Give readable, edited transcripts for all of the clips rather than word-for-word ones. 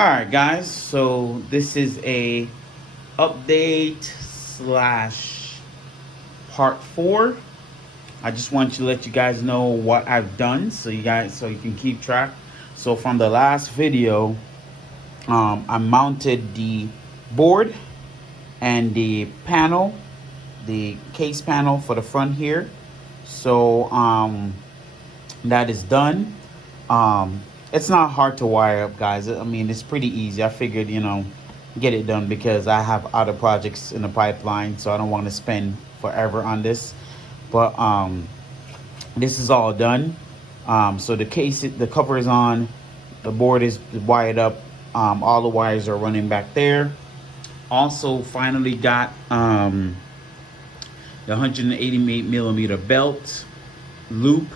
Alright guys, so this is a update slash part 4. I just want to let you guys know what I've done so you can keep track. So from the last video, I mounted the board and the panel, the case panel for the front here. So that is done. It's not hard to wire up, guys. I mean, it's pretty easy. I figured, you know, get it done because I have other projects in the pipeline, so I don't want to spend forever on this. But this is all done. So the cover is on, the board is wired up, all the wires are running back there. Also finally got the 188 millimeter belt loop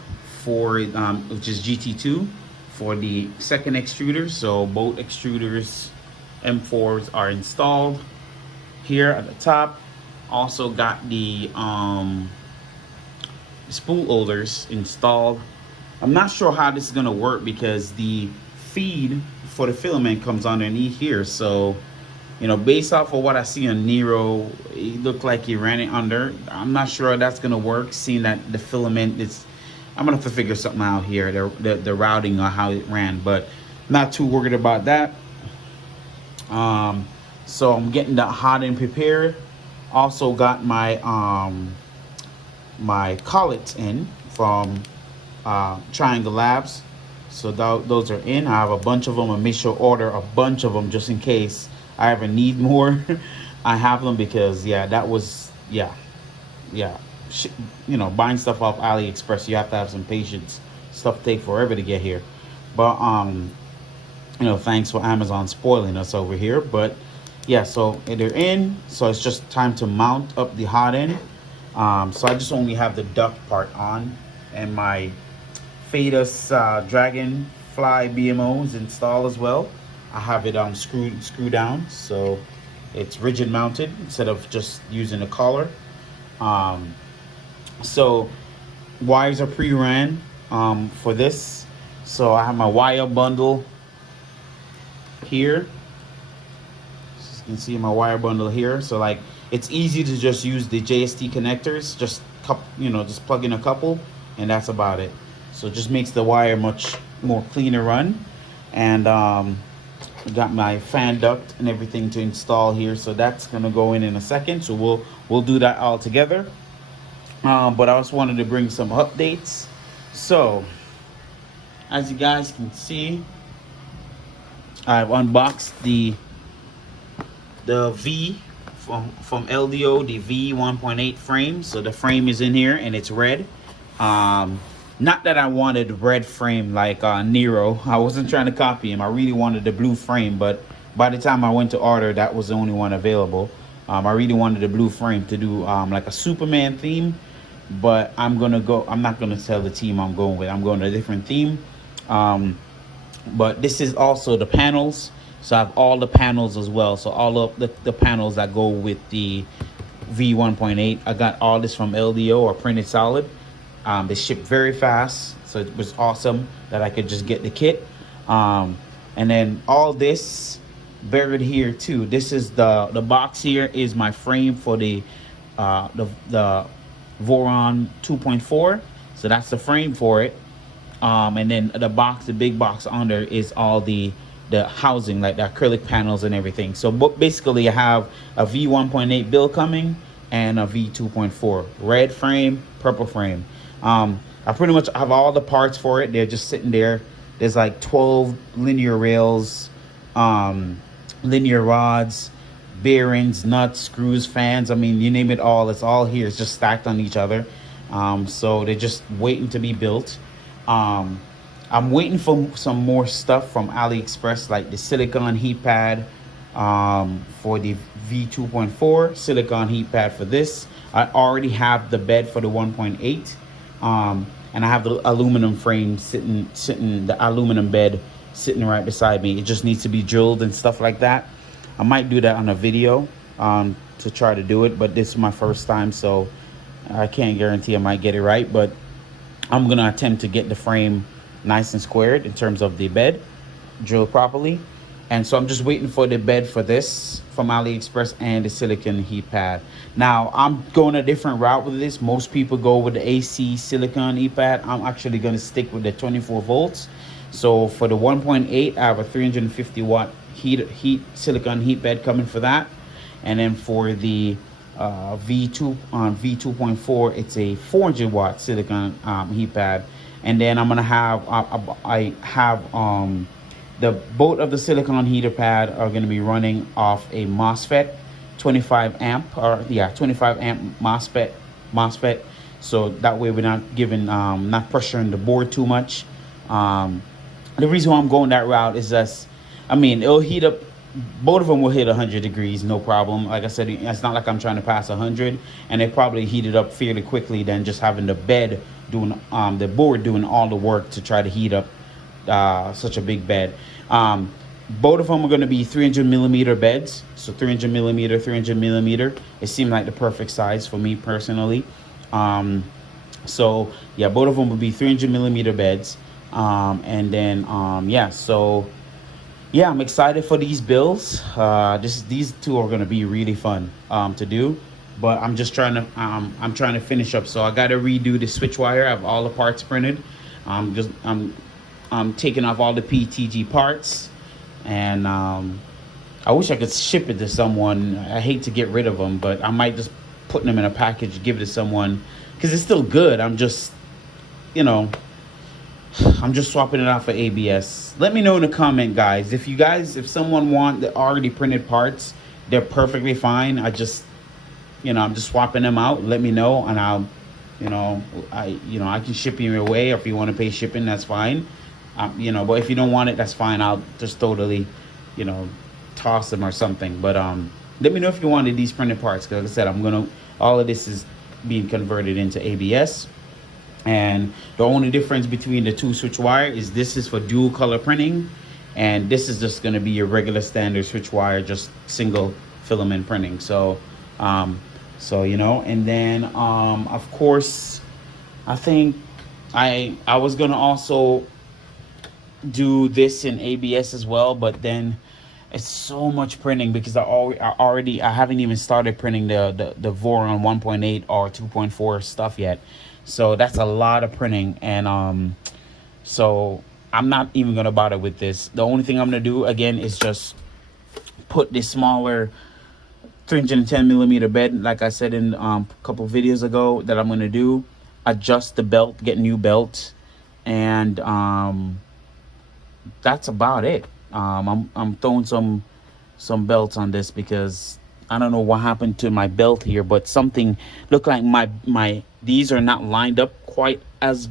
for which is GT2 for the second extruder. So both extruders M4s are installed here at the top. Also got the spool holders installed. I'm not sure how this is gonna work because the feed for the filament comes underneath here. So, you know, based off of what I see on Nero, it looked like he ran it under. I'm not sure that's gonna work, seeing that the filament is, I'm gonna have to figure something out here, the routing on how it ran, but not too worried about that. So I'm getting that hot and prepared. Also got my my collets in from Triangle Labs. So those are in. I have a bunch of them. I made sure order a bunch of them just in case I ever need more. I have them because that was you know, buying stuff off AliExpress, you have to have some patience. Stuff take forever to get here. But you know, thanks for Amazon spoiling us over here. But yeah, so they're in. So it's just time to mount up the hot end. So I just only have the duct part on, and my Fadus Dragonfly BMO is installed as well. I have it screw down, so it's rigid mounted instead of just using a collar. So wires are pre-ran for this. So I have my wire bundle here. As you can see my wire bundle here. So like, it's easy to just use the JST connectors, just just plug in a couple, and that's about it. So it just makes the wire much more cleaner run. And got my fan duct and everything to install here, so that's gonna go in a second. So we'll do that all together. But I just wanted to bring some updates. So as you guys can see, I've unboxed the V from LDO, the V 1.8 frame. So the frame is in here and it's red. Not that I wanted red frame like Nero. I wasn't trying to copy him. I really wanted the blue frame, but by the time I went to order, that was the only one available. I really wanted the blue frame to do like a Superman theme, but I'm not gonna tell the team I'm going with. I'm going to a different theme. But this is also the panels. So I have all the panels as well. So all of the panels that go with the V 1.8. I got all this from LDO or printed solid. They ship very fast, so it was awesome that I could just get the kit. And then all this buried here too. This is the box here is my frame for the Voron 2.4. So that's the frame for it. And then the box, the big box under is all the housing, like the acrylic panels and everything. So basically I have a V 1.8 build coming, and a V2.4. Red frame, purple frame. I pretty much have all the parts for it. They're just sitting there. There's like 12 linear rails, linear rods, bearings, nuts, screws, fans. I mean, you name it all. It's all here. It's just stacked on each other. So they're just waiting to be built. I'm waiting for some more stuff from AliExpress, like the silicone heat pad for the V2.4, silicone heat pad for this. I already have the bed for the 1.8, and I have the aluminum frame sitting, the aluminum bed sitting right beside me. It just needs to be drilled and stuff like that. I might do that on a video to try to do it, but this is my first time, so I can't guarantee I might get it right, but I'm gonna attempt to get the frame nice and squared in terms of the bed drilled properly. And so I'm just waiting for the bed for this from AliExpress and the silicone heat pad. Now I'm going a different route with this. Most people go with the AC silicone heat pad. I'm actually going to stick with the 24 volts. So for the 1.8, I have a 350 watt silicone heat bed coming for that. And then for the V2.4, it's a 400 watt silicone heat pad. And then I'm gonna have the both of the silicone heater pad are gonna be running off a MOSFET, 25 amp MOSFET. So that way we're not giving not pressuring the board too much. The reason why I'm going that route is that, I mean, it'll heat up. Both of them will hit 100 degrees, no problem. Like I said, it's not like I'm trying to pass 100, and they probably heat it up fairly quickly than just having the bed doing the board doing all the work to try to heat up such a big bed. Both of them are going to be 300 millimeter beds, so 300 millimeter, 300 millimeter. It seemed like the perfect size for me personally. So yeah, both of them will be 300 millimeter beds, and then yeah, so. Yeah, I'm excited for these builds. These two are gonna be really fun to do, but I'm just trying to finish up. So I gotta redo the switch wire. I have all the parts printed. I'm taking off all the PTG parts, and I wish I could ship it to someone. I hate to get rid of them, but I might just put them in a package, give it to someone, because it's still good. I'm just, I'm just swapping it out for ABS. Let me know in the comment, guys. If someone want the already printed parts, they're perfectly fine. I'm just swapping them out. Let me know, and I'll, I can ship you away. Or if you want to pay shipping, that's fine. But if you don't want it, that's fine. I'll just totally, toss them or something. But let me know if you wanted these printed parts. Because like I said, all of this is being converted into ABS. And the only difference between the two switch wire is this is for dual color printing, and this is just going to be your regular standard switch wire, just single filament printing. So and then of course I think I was going to also do this in ABS as well, but then it's so much printing because I haven't even started printing the Voron 1.8 or 2.4 stuff yet. So that's a lot of printing, and so I'm not even gonna bother with this. The only thing I'm gonna do again is just put this smaller 310 millimeter bed, like I said in a couple videos ago, that I'm gonna do. Adjust the belt, get new belt, and that's about it. I'm throwing some belts on this because I don't know what happened to my belt here, but something looked like these are not lined up quite as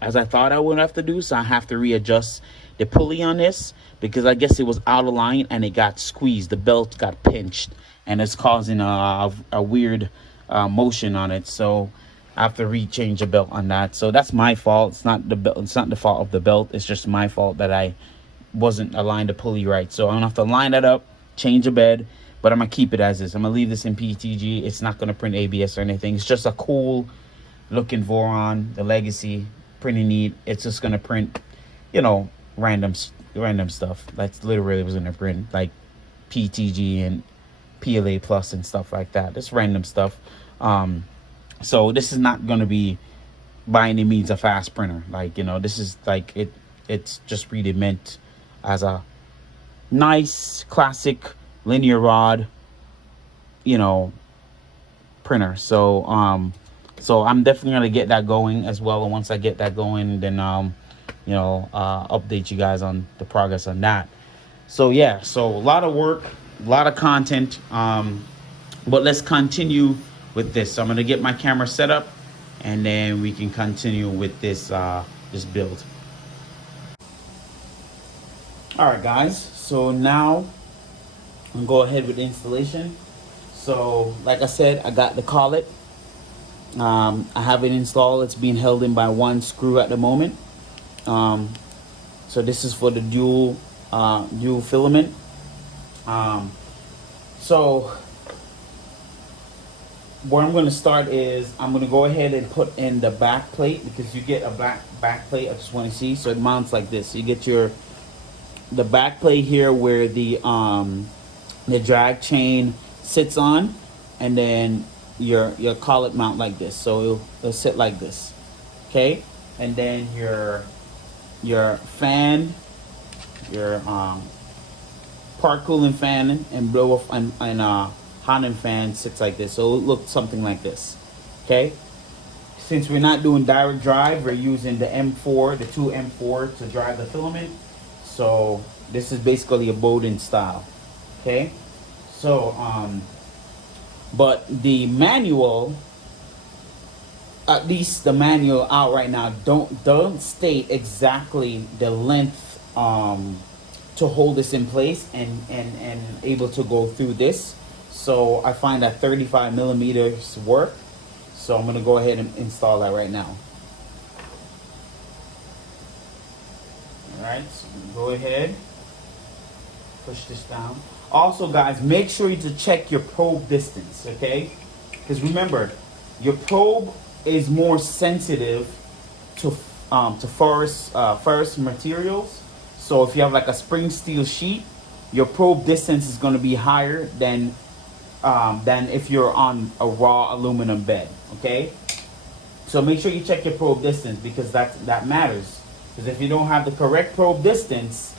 I thought I would have to do. So I have to readjust the pulley on this because I guess it was out of line and it got squeezed. The belt got pinched and it's causing a weird motion on it. So I have to rechange the belt on that. So that's my fault. It's not the belt. It's not the fault of the belt. It's just my fault that I wasn't aligned the pulley right. So I'm gonna have to line that up, change the bed. But I'm going to keep it as is. I'm going to leave this in PTG. It's not going to print ABS or anything. It's just a cool looking Voron, the Legacy. Pretty neat. It's just going to print, random stuff. That's literally was going to print like PTG and PLA Plus and stuff like that. Just random stuff. So this is not going to be by any means a fast printer. Like, this is like it's just really meant as a nice classic linear rod, printer. So so I'm definitely gonna get that going as well. And once I get that going, then you know, update you guys on the progress on that. So yeah, so a lot of work, a lot of content. But let's continue with this. So I'm gonna get my camera set up, and then we can continue with this this build. All right, guys. So now I'm gonna go ahead with the installation. So like I said, I got the collet. I have it installed. It's being held in by one screw at the moment. So this is for the dual filament. So what I'm going to start is I'm going to go ahead and put in the back plate, because you get a back plate. I just want to see. So it mounts like this. So you get the back plate here where the drag chain sits on, and then your collet mount like this. So it'll sit like this. Okay, and then your fan, your part cooling fan and blow off and hot end fan sits like this. So it looks something like this. Okay, since we're not doing direct drive, we're using the M4, the 2M4 to drive the filament. So this is basically a Bowden style. Okay, so but the manual, at least the manual out right now, don't state exactly the length to hold this in place and able to go through this. So I find that 35 millimeters work. So I'm gonna go ahead and install that right now. All right, so go ahead, push this down. Also, guys, make sure to check your probe distance, okay? Because remember, your probe is more sensitive to ferrous materials. So if you have like a spring steel sheet, your probe distance is going to be higher than if you're on a raw aluminum bed. Okay, so make sure you check your probe distance, because that matters. Because if you don't have the correct probe distance,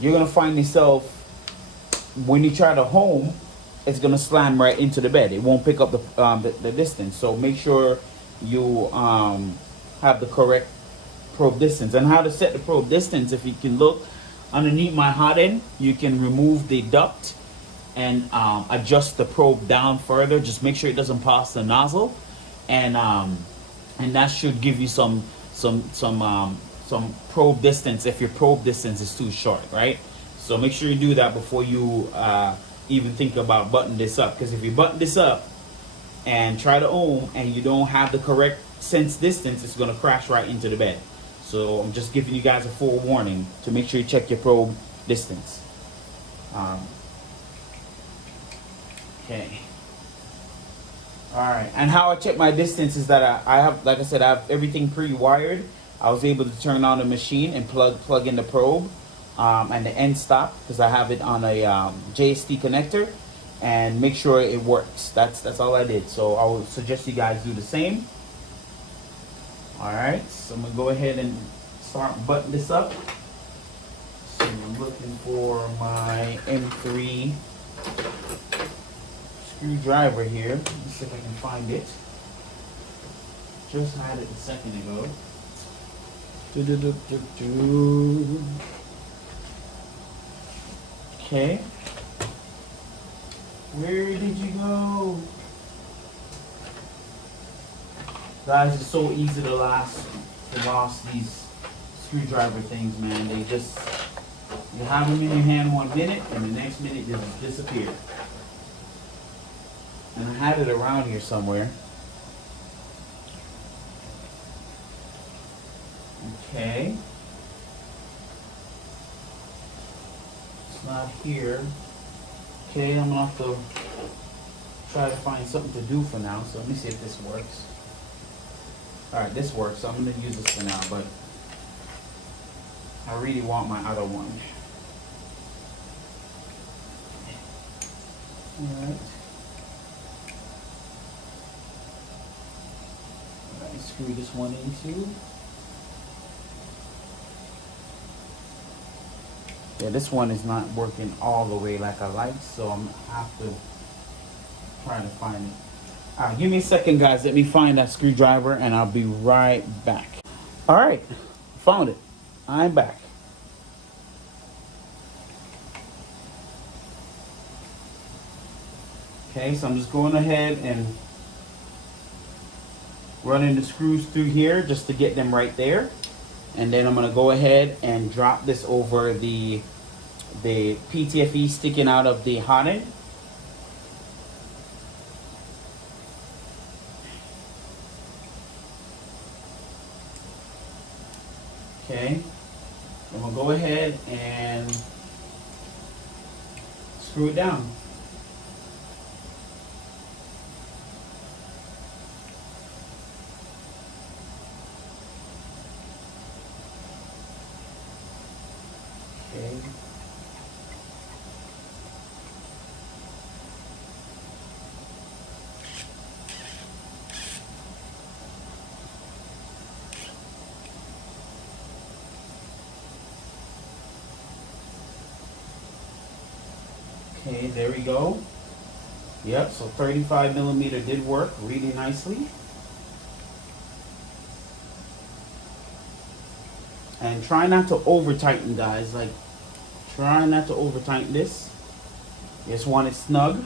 you're gonna find yourself, when you try to home, it's gonna slam right into the bed. It won't pick up the distance. So make sure you have the correct probe distance. And how to set the probe distance, if you can look underneath my hot end, you can remove the duct and adjust the probe down further. Just make sure it doesn't pass the nozzle, and that should give you some probe distance if your probe distance is too short, right? So make sure you do that before you even think about buttoning this up, because if you button this up and try to ohm and you don't have the correct sense distance, it's going to crash right into the bed. So I'm just giving you guys a forewarning to make sure you check your probe distance. Okay. All right. And how I check my distance is that I have, like I said, I have everything pre-wired. I was able to turn on the machine and plug in the probe and the end stop, because I have it on a JST connector, and make sure it works. That's all I did. So I would suggest you guys do the same. All right. So I'm gonna go ahead and start button this up. So I'm looking for my M3 screwdriver here. Let's see if I can find it. Just had it a second ago. Okay. Where did you go? Guys, it's so easy to lost these screwdriver things, man. They just, you have them in your hand 1 minute and the next minute just disappear. And I had it around here somewhere. Okay. It's not here. Okay, I'm gonna have to try to find something to do for now. So let me see if this works. Alright, this works, so I'm gonna use this for now, but I really want my other one. Alright. Screw this one into. Yeah, this one is not working all the way like I like, so I'm gonna have to try to find it. Give me a second, guys. Let me find that screwdriver and I'll be right back. All right, found it. I'm back. Okay, so I'm just going ahead and running the screws through here just to get them right there. And then I'm gonna go ahead and drop this over the PTFE sticking out of the hot end. Okay, I'm gonna go ahead and screw it down. Okay. Okay, there we go. Yep, so 35 millimeter did work really nicely. And try not to over tighten, guys. Like, try not to over tighten this. Just want it snug.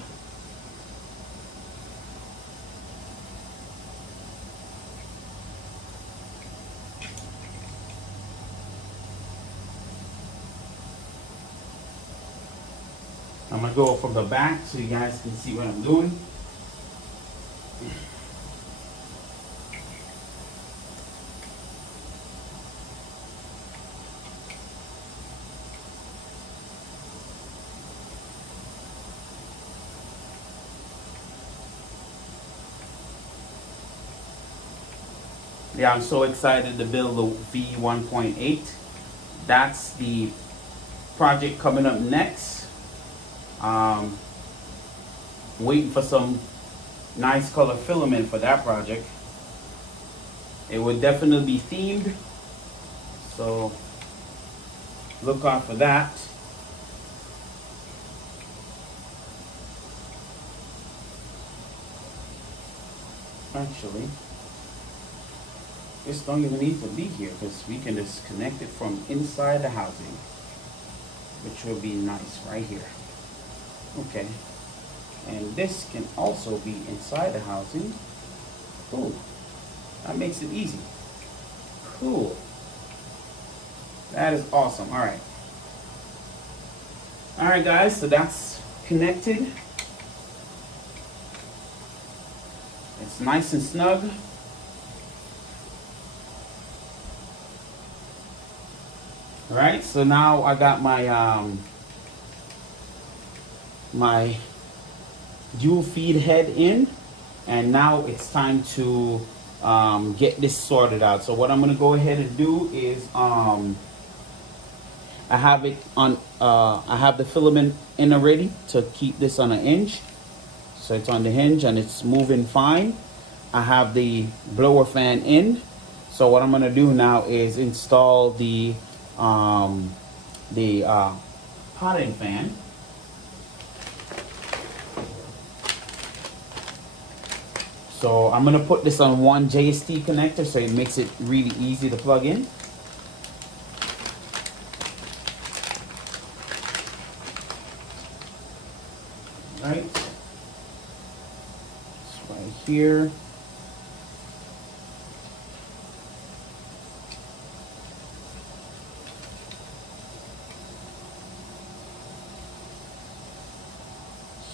I'm gonna go from the back so you guys can see what I'm doing. Yeah, I'm so excited to build the V1.8. That's the project coming up next. Waiting for some nice color filament for that project. It would definitely be themed, so look out for that. Actually, this don't even need to be here because we can just connect it from inside the housing, which will be nice right here. Okay, and this can also be inside the housing. Ooh, that makes it easy. Cool. That is awesome. All right. All right, guys, so that's connected. It's nice and snug. All right, so now I got my my dual feed head in, and now it's time to get this sorted out. So what I'm gonna go ahead and do is I have it on I have the filament in already to keep this on a hinge. So it's on the hinge and it's moving fine. I have the blower fan in. So what I'm gonna do now is install the hot end fan. So I'm gonna put this on one JST connector so it makes it really easy to plug in. Right, it's right here.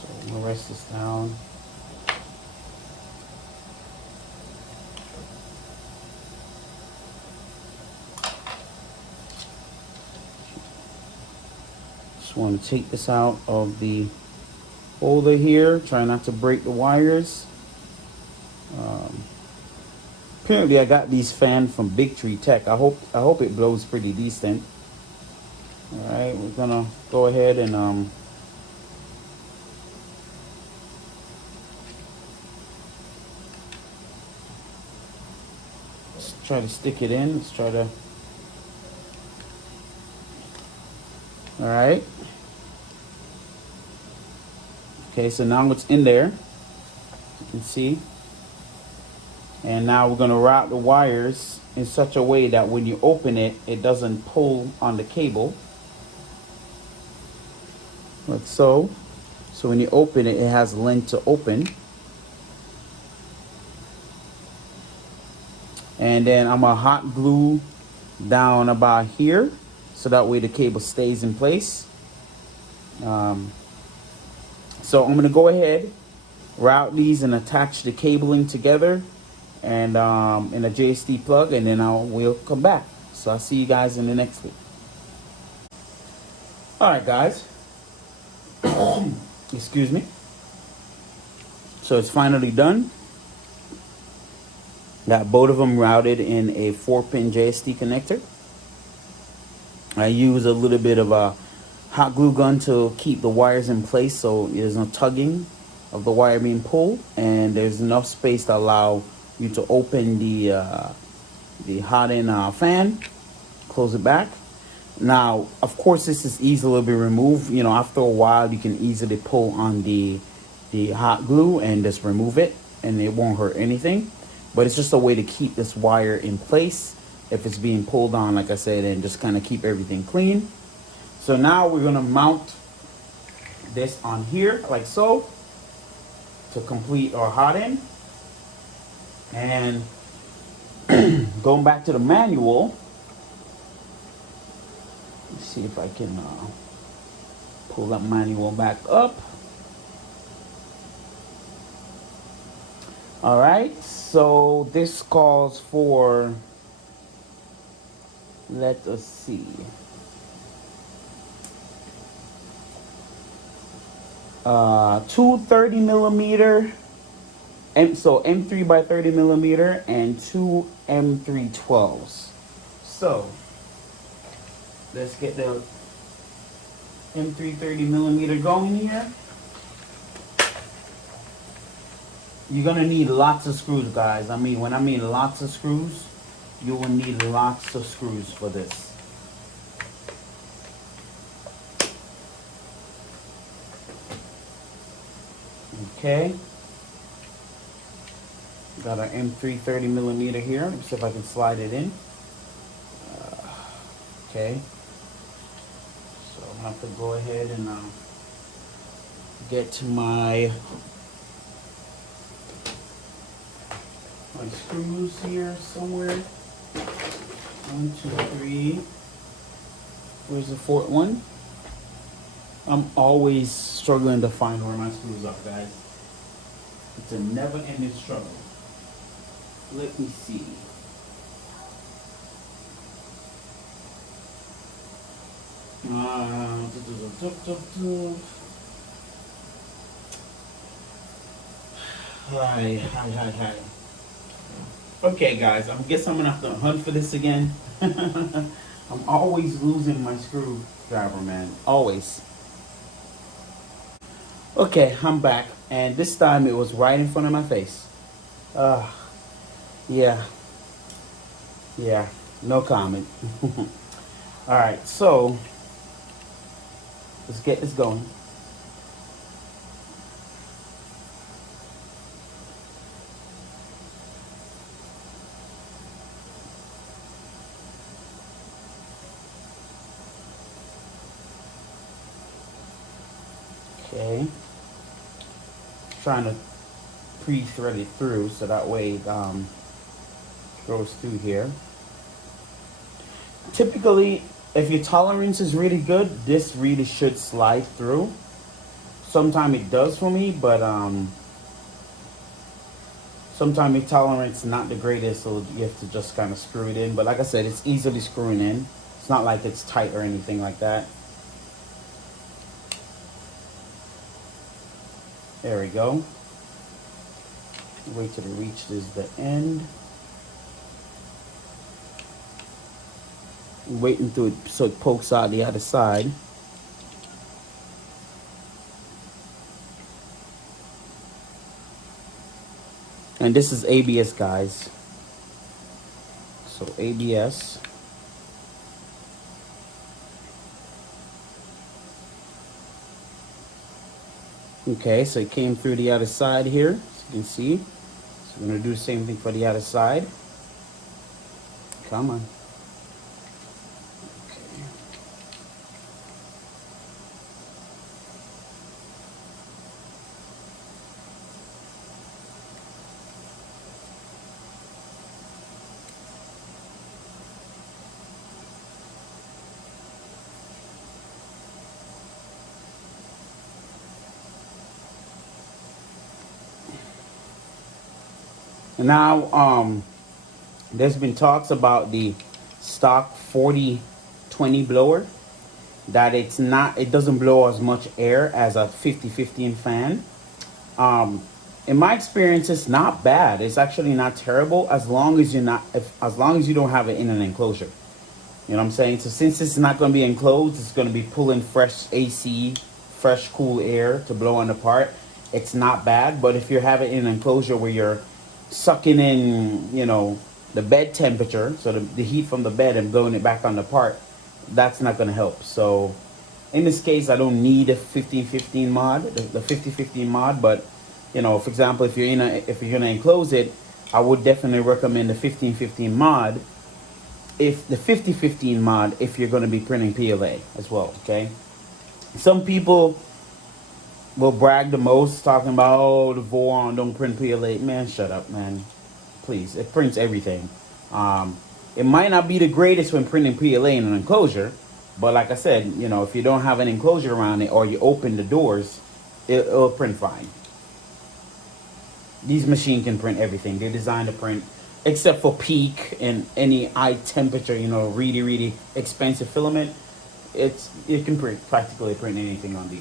So I'm gonna rest this down. Just want to take this out of the holder here. Try not to break the wires. Apparently I got these fans from Big Tree Tech. I hope it blows pretty decent. All right, we're gonna go ahead and let's try to stick it in. Let's try to. All right. Okay, so now it's in there. can see. And now we're going to route the wires in such a way that when you open it, it doesn't pull on the cable. Like so. So when you open it, it has length to open. And then I'm going to hot glue down about here, so that way the cable stays in place. So I'm going to go ahead, route these and attach the cabling together and in a JST plug, and then we'll come back. So I'll see you guys in the next week. All right, guys. Excuse me. So it's finally done. Got both of them routed in a 4-pin JST connector. I use a little bit of a hot glue gun to keep the wires in place, so there's no tugging of the wire being pulled, and there's enough space to allow you to open the hot end fan, close it back. Now, of course, this is easily be removed. You know, after a while, you can easily pull on the hot glue and just remove it, and it won't hurt anything. But it's just a way to keep this wire in place if it's being pulled on, like I said, and just kind of keep everything clean. So now we're gonna mount this on here like so to complete our hot end. And going back to the manual, let's see if I can pull that manual back up. All right, so this calls for, let us see, two 30 millimeter, so M3 by 30 millimeter, and two M312s. So let's get the M3 30 millimeter going here. You're gonna need lots of screws, guys. I mean, when I mean lots of screws, you will need lots of screws for this. Okay. Got our M3 30 millimeter here. Let me see if I can slide it in. Okay. So I'm gonna have to go ahead and get to my screws here somewhere. 1, 2, 3. Where's the fourth one? I'm always struggling to find where my screws are, guys. It's a never-ending struggle. Let me see. Hi. Okay, guys, I guess I'm gonna have to hunt for this again. I'm always losing my screwdriver, man. Always. Okay, I'm back, and this time it was right in front of my face. Yeah, no comment. All right, so let's get this going. Okay, trying to pre-thread it through so that way it goes through here. Typically, if your tolerance is really good, this really should slide through. Sometimes it does for me, but sometimes your tolerance not the greatest, so you have to just kind of screw it in. But like I said, it's easily screwing in. It's not like it's tight or anything like that. There we go. Wait till it reaches the end. Wait until it so it pokes out the other side. And this is ABS, guys. So ABS. Okay, so it came through the other side here. you can see. So we're gonna do the same thing for the other side. Come on. Okay. Now, there's been talks about the stock 40-20 blower, that it doesn't blow as much air as a 50-15 fan. In my experience, it's not bad. It's actually not terrible as long as as long as you don't have it in an enclosure. You know what I'm saying? So since it's not going to be enclosed, it's going to be pulling fresh AC, fresh cool air to blow on the part. It's not bad. But if you have it in an enclosure where you're sucking in, you know, the bed temperature, so the heat from the bed and blowing it back on the part, that's not going to help. So in this case, I don't need a 15-15 mod, the 50-15 mod. But you know, for example, if you're gonna enclose it, I would definitely recommend the 15-15 mod. If the 50-15 mod, if you're gonna be printing PLA as well. Okay. Some people will brag the most, talking about, oh, the Voron don't print PLA. Man, shut up, man. Please, it prints everything. It might not be the greatest when printing PLA in an enclosure, but like I said, you know, if you don't have an enclosure around it or you open the doors, it'll print fine. These machines can print everything. They're designed to print, except for peak and any high temperature, you know, really, really expensive filament. It can practically print anything on these.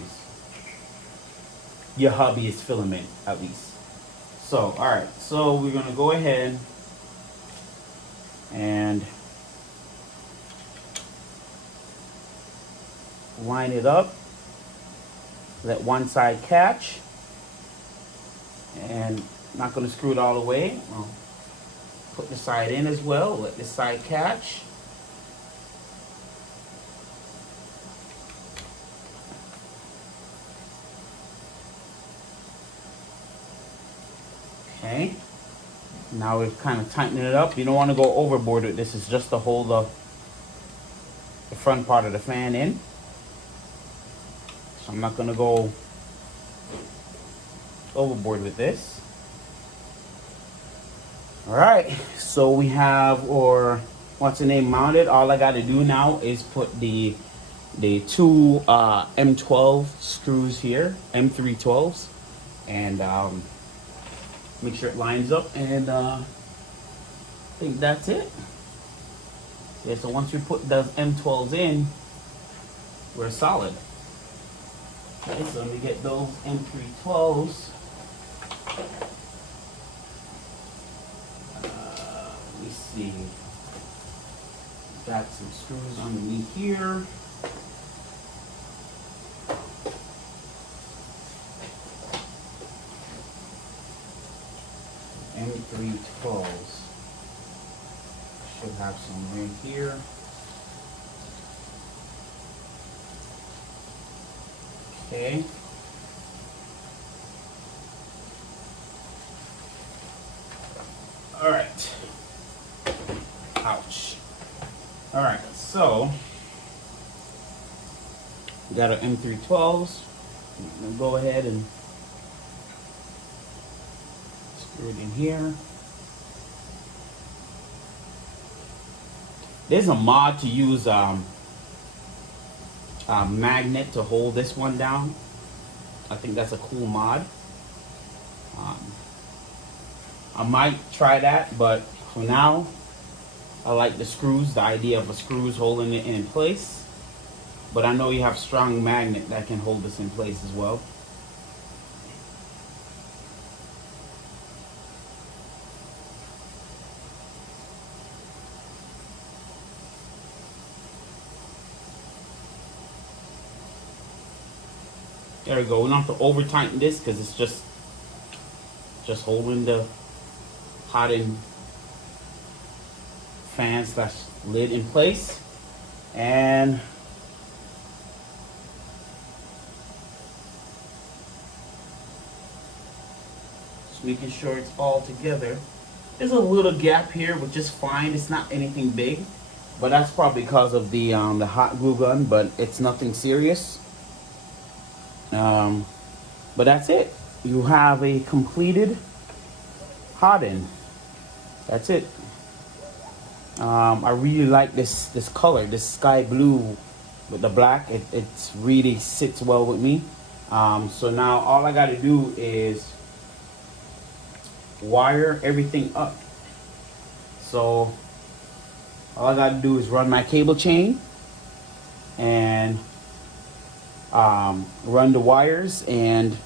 Your hobbyist filament, at least. So, all right. So we're gonna go ahead and line it up. Let one side catch, and not going to screw it all the way. I'll put the side in as well. Let this side catch. Okay. Now we're kind of tightening it up. You don't want to go overboard with this. It's just to hold the front part of the fan in. So I'm not going to go overboard with this. All right, so we have our what's the name mounted. All I got to do now is put the two M12 screws here, M312s, and make sure it lines up, and I think that's it. Yeah, so once we put those M12s in, we're solid. Okay, so let me get those M312s. Let me see. Got some screws underneath here. M312s. Should have some right here. Okay. All right. Ouch. All right. So we got our M312s. We'll go ahead and screw it in here. There's a mod to use a magnet to hold this one down. I think that's a cool mod. I might try that, but for now, I like the screws, the idea of the screws holding it in place. But I know you have strong magnet that can hold this in place as well. There we go. We don't have to over tighten this because it's just holding the hotting fan slash lid in place. And just making sure it's all together. There's a little gap here, which is fine. It's not anything big, but that's probably because of the hot glue gun. But it's nothing serious. But that's it. You have a completed hot end. That's it. I really like this color, this sky blue with the black. It really sits well with me. So now all I got to do is wire everything up. So all I got to do is run my cable chain and run the wires, and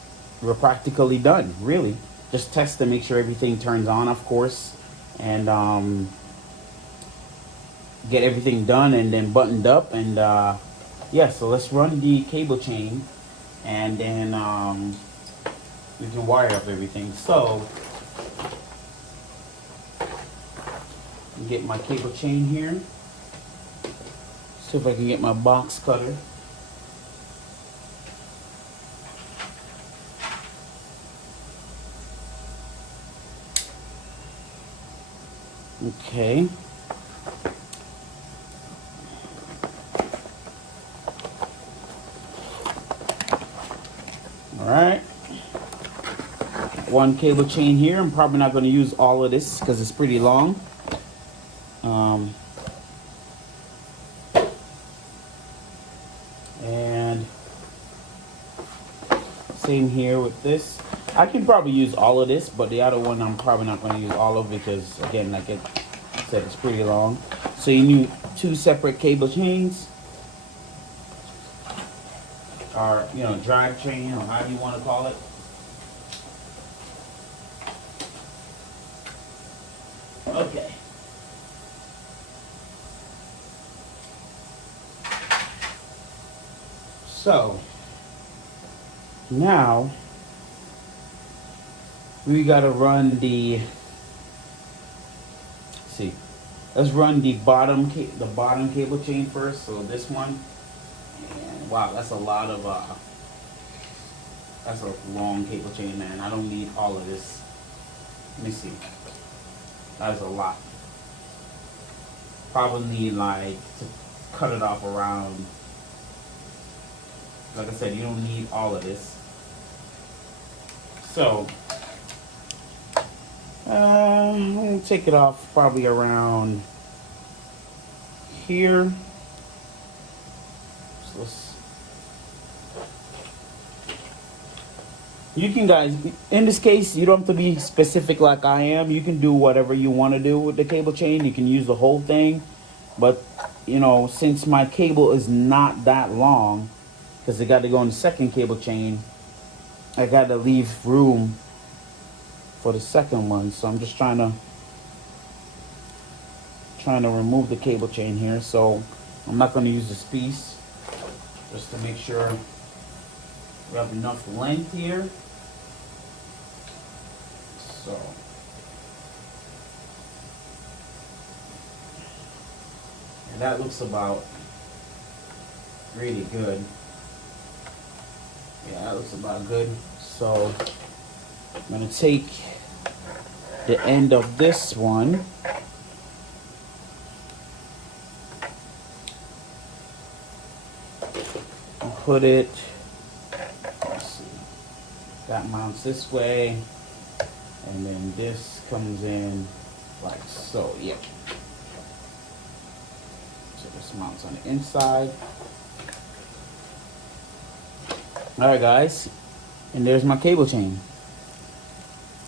we're practically done. Really, just test to make sure everything turns on, of course, and get everything done and then buttoned up. And yeah, so let's run the cable chain, and then we can wire up everything. So get my cable chain here. See if I can get my box cutter. Okay. All right. One cable chain here. I'm probably not going to use all of this because it's pretty long. And same here with this. I can probably use all of this, but the other one I'm probably not going to use all of, because again, like I said, it's pretty long. So you need 2 separate cable chains, or drive chain, or however you want to call it. Okay. So now we gotta run let's run the bottom cable chain first. So this one, and wow, that's a lot of that's a long cable chain, man. I don't need all of this. Let me see. That is a lot. Probably need like to cut it off around. Like I said, you don't need all of this. So I'm gonna take it off probably around here. So you can, guys, in this case, you don't have to be specific like I am. You can do whatever you want to do with the cable chain. You can use the whole thing, but since my cable is not that long, because it got to go on the second cable chain, I got to leave room for the second one. So I'm just trying to remove the cable chain here. So I'm not going to use this piece, just to make sure we have enough length here. So and that looks about really good. Yeah, that looks about good. So I'm going to take the end of this one, and put it, let's see, that mounts this way, and then this comes in like so. Yeah. So this mounts on the inside. Alright, guys, and there's my cable chain.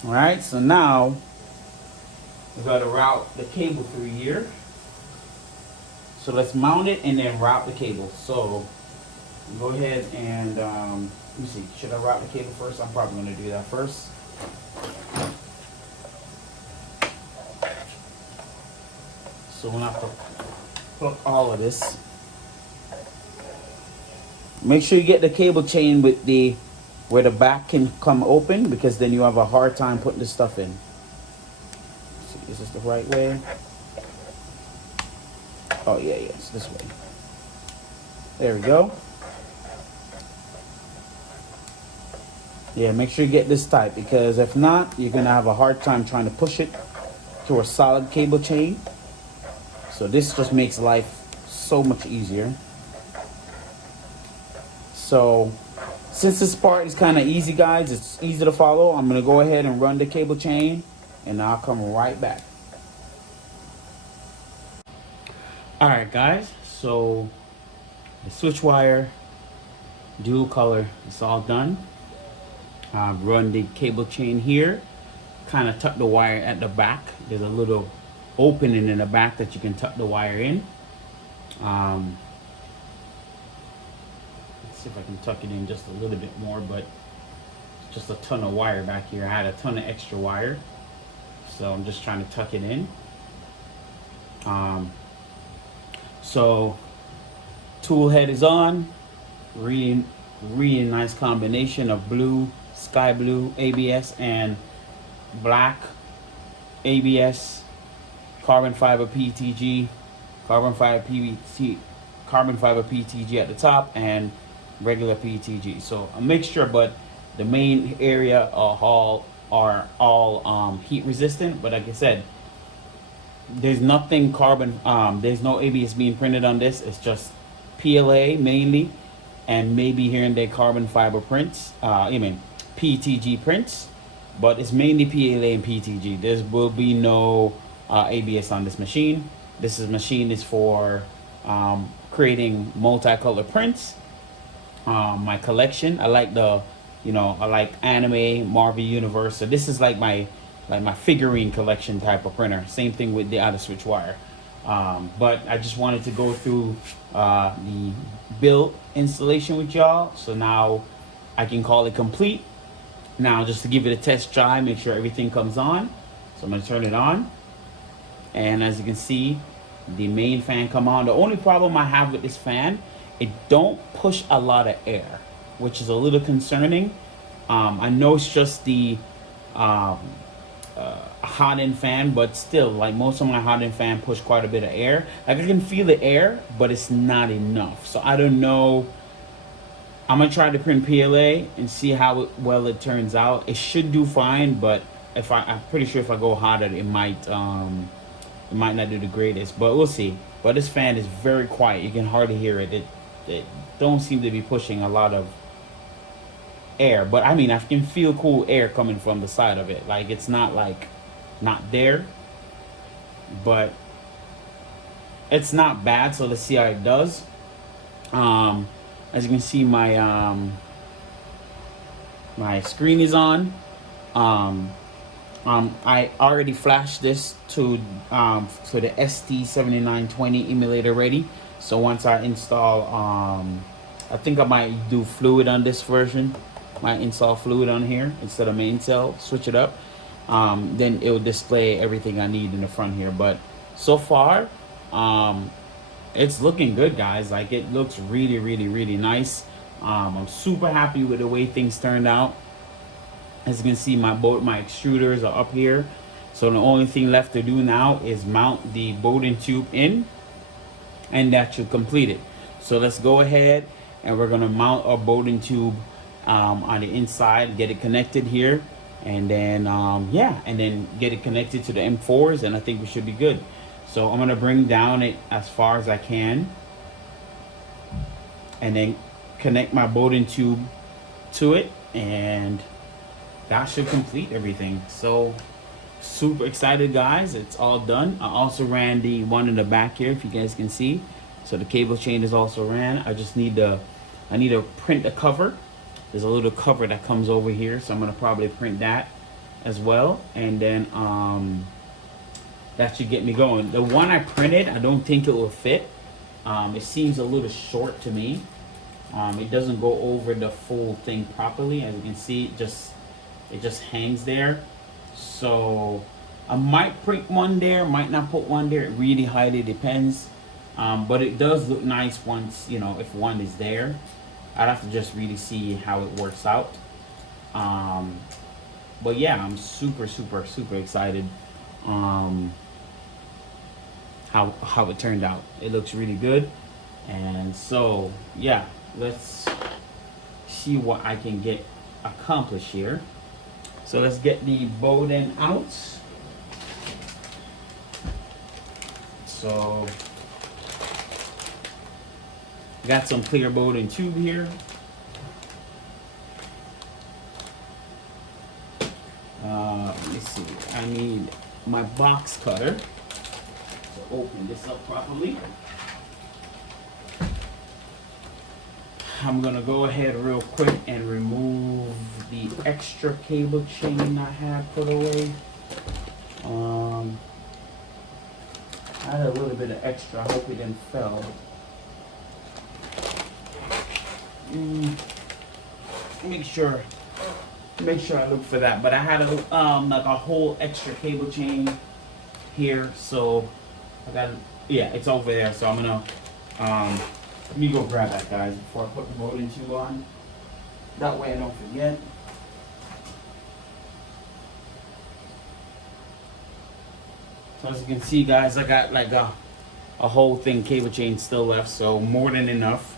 Alright, so now we got to route the cable through here. So let's mount it and then route the cable. So go ahead and let me see, should I route the cable first? I'm probably going to do that first. So we'll have to hook all of this. Make sure you get the cable chain with where the back can come open, because then you have a hard time putting the stuff in. Let's see, is this the right way? Oh yeah, it's this way. There we go. Yeah, make sure you get this tight, because if not, you're gonna have a hard time trying to push it through a solid cable chain. So this just makes life so much easier. So since this part is kind of easy, guys, it's easy to follow, I'm gonna go ahead and run the cable chain, and I'll come right back. All right, guys, so the switch wire, dual color, it's all done. I've run the cable chain here, kind of tuck the wire at the back. There's a little opening in the back that you can tuck the wire in. Let's see if I can tuck it in just a little bit more, but just a ton of wire back here. I had a ton of extra wire, so I'm just trying to tuck it in. So tool head is on. Really nice combination of blue, sky blue ABS and black ABS, carbon fiber PTG, carbon fiber PVC, carbon fiber PTG at the top, and regular PTG. So a mixture, but the main area are all heat resistant. But like I said, there's nothing carbon, there's no ABS being printed on this. It's just PLA mainly, and maybe here and there carbon fiber prints, PTG prints, but it's mainly PLA and PTG. There will be no ABS on this machine. This machine is for creating multicolor prints. My collection, I like I like anime, Marvel Universe. So this is like my figurine collection type of printer. Same thing with the other switch wire. But I just wanted to go through the build installation with y'all, so now I can call it complete. Now just to give it a test try, make sure everything comes on. So I'm going to turn it on, and as you can see, the main fan come on. The only problem I have with this fan, it don't push a lot of air, which is a little concerning. I know it's just the hot end fan, but still, like most of my hot end fan push quite a bit of air. Like I can feel the air, but it's not enough. So I don't know. I'm gonna try to print PLA and see how well it turns out. It should do fine, but I'm pretty sure if I go hotter, it might not do the greatest. But we'll see. But this fan is very quiet. You can hardly hear it. It don't seem to be pushing a lot of air, but I mean I can feel cool air coming from the side of it. Like it's not like not there, but it's not bad. So let's see how it does. As you can see, my my screen is on. I already flashed this to the ST7920 emulator ready. So once I install, I think I might do fluid on this version. Might install fluid on here instead of main cell, switch it up. Then it will display everything I need in the front here. But so far, it's looking good, guys. Like it looks really nice. I'm super happy with the way things turned out. As you can see, my extruders are up here. So the only thing left to do now is mount the Bowden tube in, and that should complete it. So let's go ahead and we're gonna mount our Bowden tube on the inside, get it connected here, and then and then get it connected to the M4s, and I think we should be good. So I'm gonna bring down it as far as I can, and then connect my Bowden tube to it, and that should complete everything. So super excited, guys. It's all done. I also ran the one in the back here, if you guys can see. So the cable chain is also ran. I just need to print a cover. There's a little cover that comes over here, so I'm gonna probably print that as well, and then that should get me going. The one I printed, I don't think it will fit. It seems a little short to me. It doesn't go over the full thing properly. As you can see, it just hangs there. So I might print one there, might not put one there. It really highly depends. But it does look nice once, if one is there. I'd have to just really see how it works out. But yeah, I'm super excited how it turned out. It looks really good. And so yeah, let's see what I can get accomplish here. So let's get the Bowden out. So got some clear Bowden tube here. Let me see. I need my box cutter to open this up properly. I'm gonna go ahead real quick and remove the extra cable chain I had put away. I had a little bit of extra. I hope it didn't fall. Make sure I look for that. But I had like a whole extra cable chain here, so I got, yeah, it's over there. So I'm gonna let me go grab that, guys, before I put the Bowden tube on. That way I don't forget. So as you can see, guys, I got like a whole thing cable chain still left, so more than enough.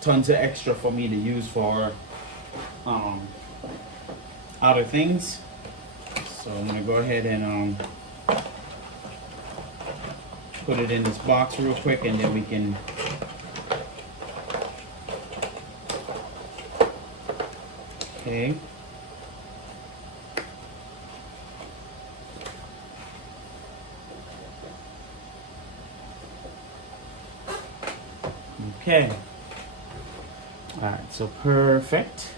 Tons of extra for me to use for other things. So I'm gonna go ahead and put it in this box real quick, and then we can okay. Okay. Alright, so perfect.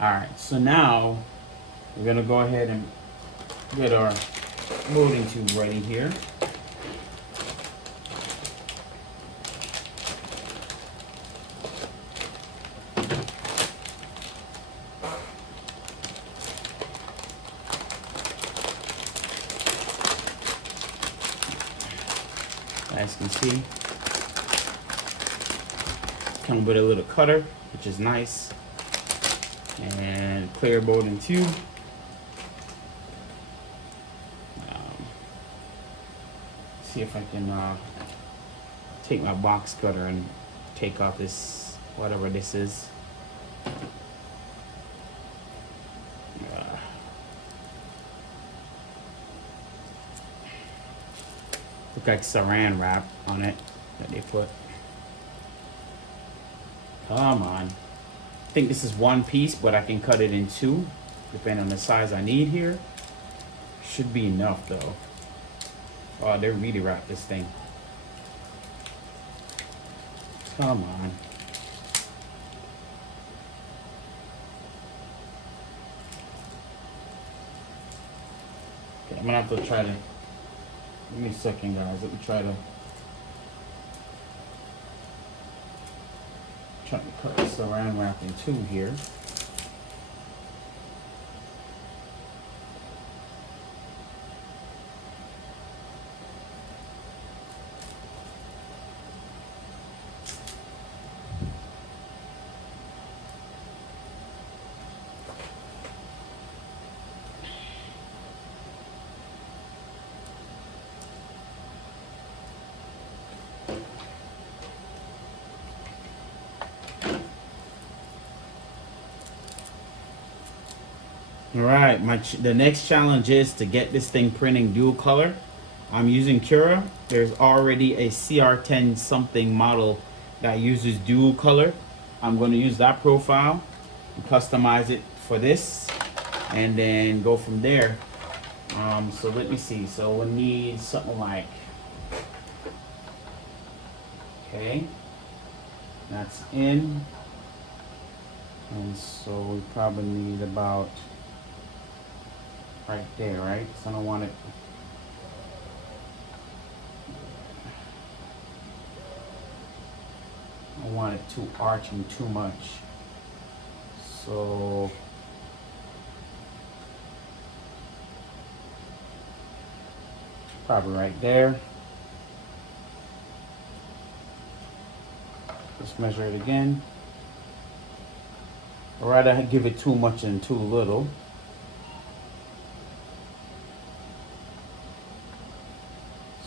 Alright, so now we're gonna go ahead and get our loading tube ready here. As you can see, come with a little cutter, which is nice, and clear Bowden tube. See if I can take my box cutter and take off this, whatever this is. Look like saran wrap on it that they put. Come on. I think this is one piece, but I can cut it in two, depending on the size I need here. Should be enough though. Oh, they really wrapped this thing. Come on. Okay, I'm gonna have to try to, give me a second, guys. Let me try to cut the saran wrap in two here. All right, the next challenge is to get this thing printing dual color. I'm using Cura. There's already a CR10 something model that uses dual color. I'm going to use that profile and customize it for this, and then go from there. So let me see. So we'll need something like, okay, that's in, and so we probably need about right there, right? So I don't want it. I don't want it too arching too much. So probably right there. Just measure it again. Or rather give it too much and too little.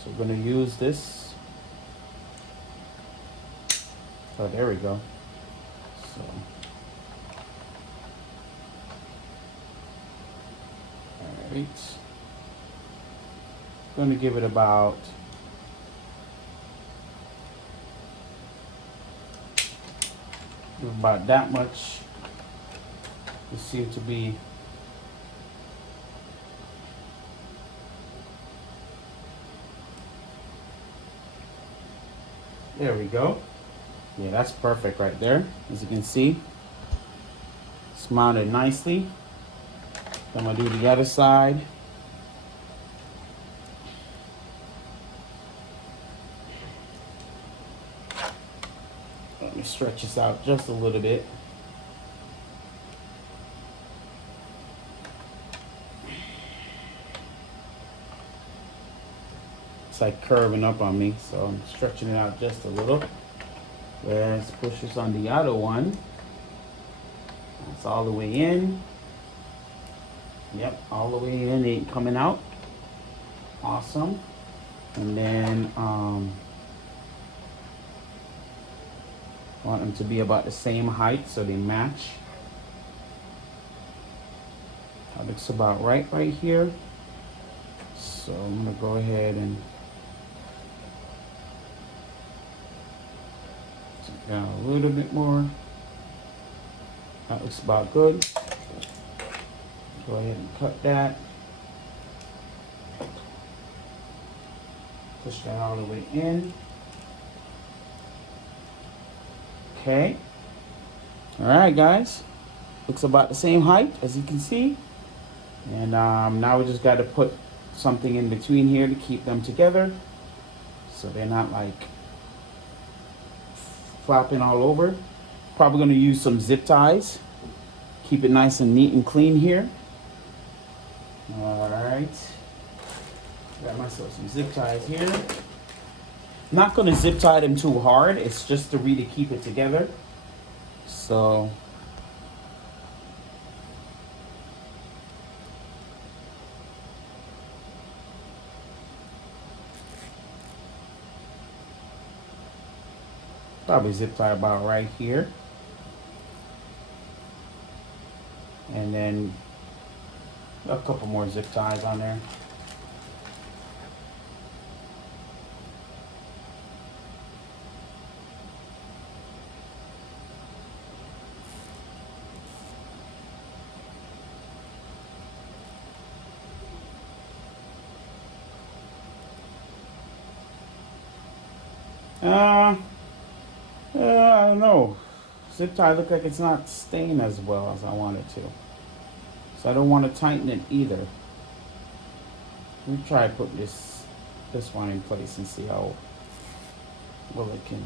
So we're going to use this. Oh, there we go. So Right. Going to give it about that much. It seems to be there we go. Yeah, that's perfect right there. As you can see, it's mounted nicely. I'm gonna do the other side. Let me stretch this out just a little bit. It's like curving up on me, so I'm stretching it out just a little. Let's push this on the other one. That's all the way in. Yep, all the way in, ain't coming out. Awesome. And then want them to be about the same height so they match. That looks about right here. So I'm gonna go ahead and take down a little bit more. That looks about good. Go ahead and cut that. Push that all the way in. Okay. All right, guys. Looks about the same height as you can see. And now we just got to put something in between here to keep them together, so they're not like flopping all over. Probably going to use some zip ties. Keep it nice and neat and clean here. All right. Got myself some zip ties here. Not going to zip tie them too hard. It's just to really keep it together. So probably zip tie about right here. And then a couple more zip ties on there. I don't know. Zip tie look like it's not staying as well as I want it to. So I don't want to tighten it either. Let me try to put this one in place and see how well it can.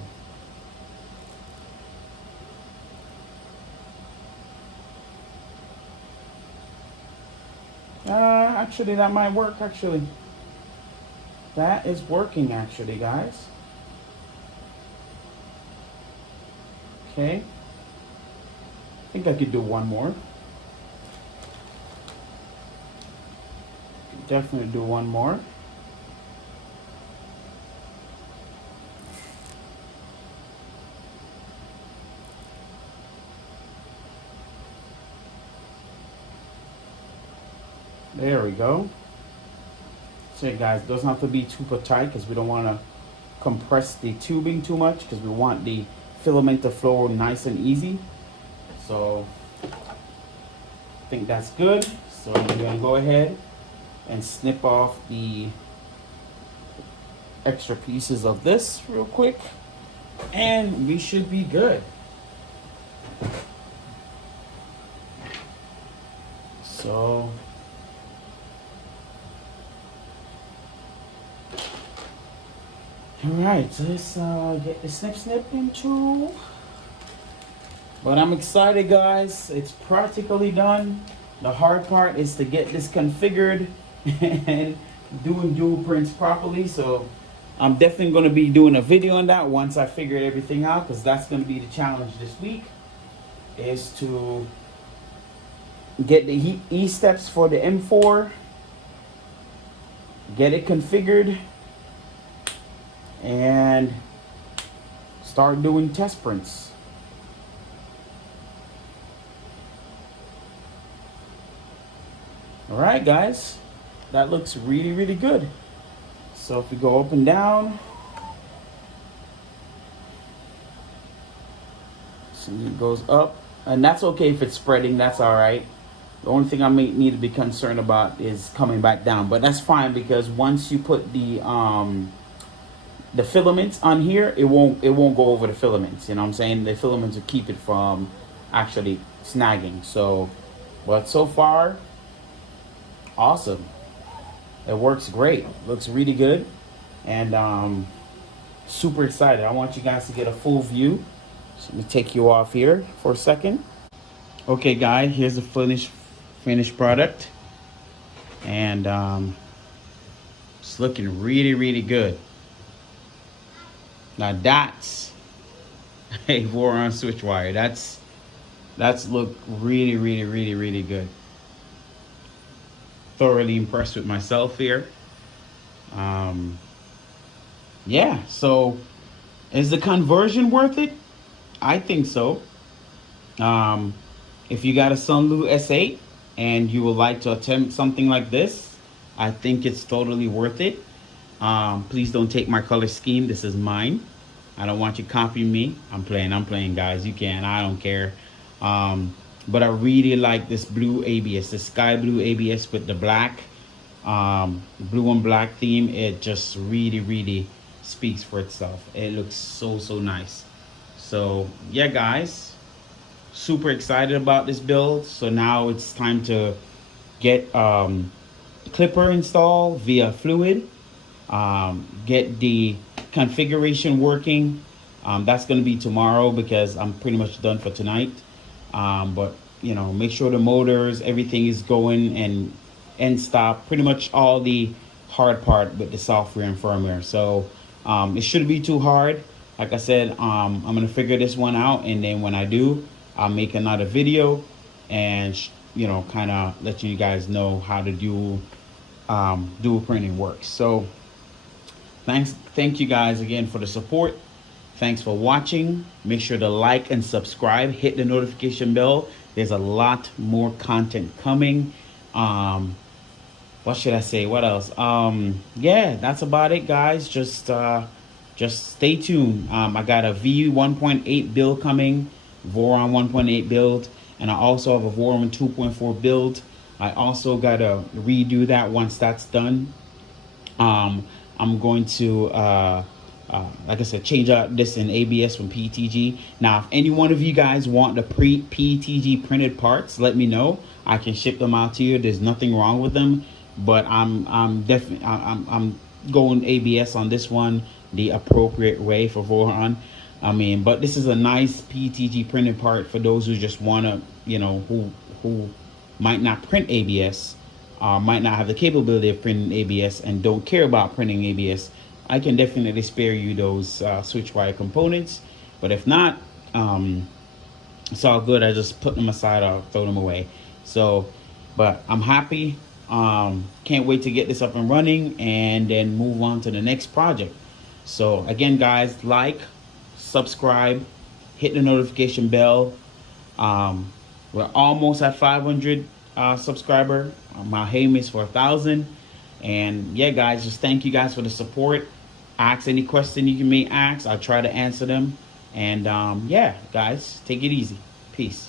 Actually that might work actually. That is working actually, guys. Okay. I think I could do one more. Definitely do one more. There we go. So guys, doesn't have to be super tight because we don't want to compress the tubing too much, because we want the filament to flow nice and easy. So I think that's good. So we're going to go ahead and snip off the extra pieces of this real quick, and we should be good. So all right, so let's get the snip into. But I'm excited, guys. It's practically done. The hard part is to get this configured and doing dual prints properly. So I'm definitely going to be doing a video on that once I figure everything out, because that's going to be the challenge this week, is to get the E-steps for the M4, get it configured, and start doing test prints. All right, guys, that looks really, really good. So if we go up and down, so it goes up, and that's okay if it's spreading, that's all right. The only thing I may need to be concerned about is coming back down, but that's fine because once you put the filaments on here, it won't go over the filaments. You know what I'm saying? The filaments will keep it from actually snagging. So, but so far, awesome. It works great. Looks really good, and super excited. I want you guys to get a full view. So let me take you off here for a second. Okay, guys, here's the finished product, and it's looking really, really good. Now that's a Voron switch wire. That's look really, really, really, really good. Thoroughly impressed with myself here. Yeah, so is the conversion worth it? I think so. If you got a Sunlu S8 and you would like to attempt something like this, I think it's totally worth it. Please don't take my color scheme. This is mine. I don't want you copying me. I'm playing, guys. You can. I don't care. But I really like this blue ABS, the sky blue ABS with the black, blue and black theme. It just really, really speaks for itself. It looks so, so nice. So yeah, guys, super excited about this build. So now it's time to get clipper installed via fluid, get the configuration working. That's going to be tomorrow because I'm pretty much done for tonight. But you know, make sure the motors, everything is going and end stop, pretty much all the hard part with the software and firmware. So it shouldn't be too hard. Like I said, I'm gonna figure this one out, and then when I do, I'll make another video and you know, kind of let you guys know how to do dual printing works. So thank you guys again for the support. Thanks for watching. Make sure to like and subscribe, hit the notification bell. There's a lot more content coming. What should I say? What else? Yeah, that's about it, guys. Just stay tuned. I got a V1.8 build coming, Voron 1.8 build, and I also have a Voron 2.4 build. I also gotta redo that once that's done. I'm going to like I said, change out this in ABS from PETG. Now, if any one of you guys want the PETG printed parts, let me know. I can ship them out to you. There's nothing wrong with them, but I'm definitely going ABS on this one, the appropriate way for Voron. I mean, but this is a nice PETG printed part for those who just want to, you know, who might not print ABS, might not have the capability of printing ABS and don't care about printing ABS. I can definitely spare you those switch wire components, but if not, it's all good. I just put them aside or throw them away. So, but I'm happy. Can't wait to get this up and running and then move on to the next project. So again, guys, like, subscribe, hit the notification bell. We're almost at 500 subscriber. My aim is for 1,000. And yeah, guys, just thank you guys for the support. Ask any question you may ask. I'll try to answer them. And yeah, guys, take it easy. Peace.